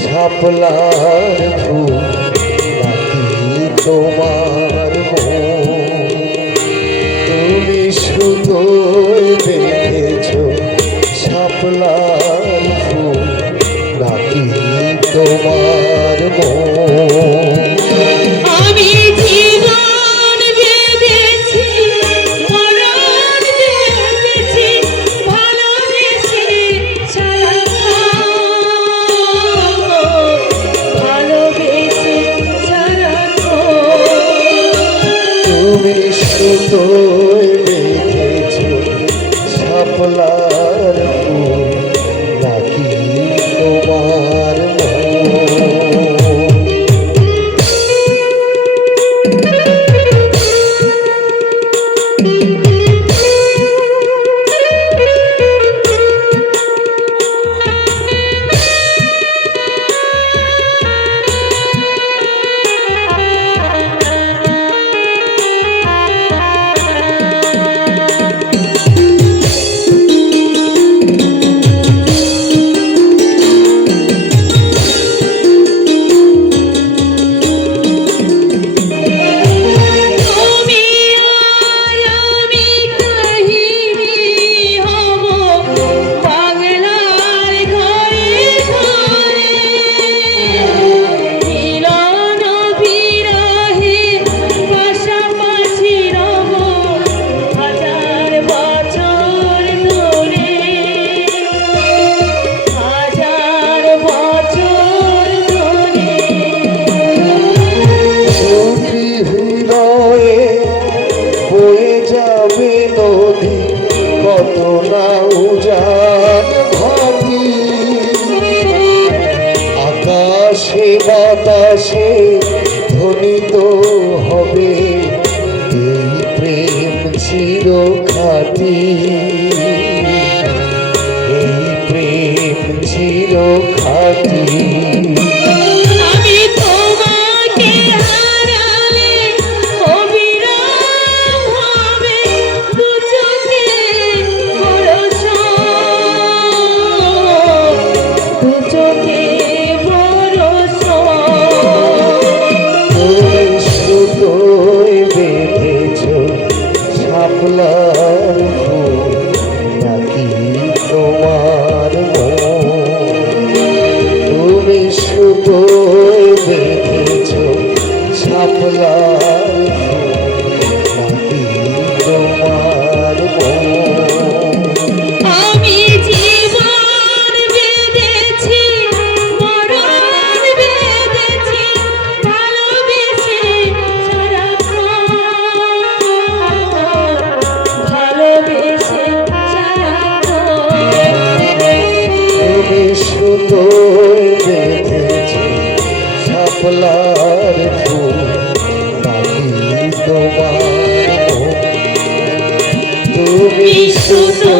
শাপলার ফুল নাকি তোমার মন? তুমি শুধুই দেখেছ শাপলার ফুল নাকি তোমার মন? তুই দেখেছ শাপলার ফুল নাকি তোমার কত না উজান ভাবি আকাশে বাতাসে ধ্বনিত হবে এই প্রেম চির খাঁটি, এই প্রেম চির খাঁটি। শাপলার ফুল নাকি তোমার মন? তুমি শুধু দেখেছ শাপলার ফুল নাকি তোমার মন? আমি জীবন বেঁধেছি, মরণ বেঁধেছি, ভালোবেসে সারাক্ষণ, ভালোবেসে সারাক্ষণ। তুমি শুধু দেখেছ শাপলার ফুল নাকি তোমার মন? তুমি শুধু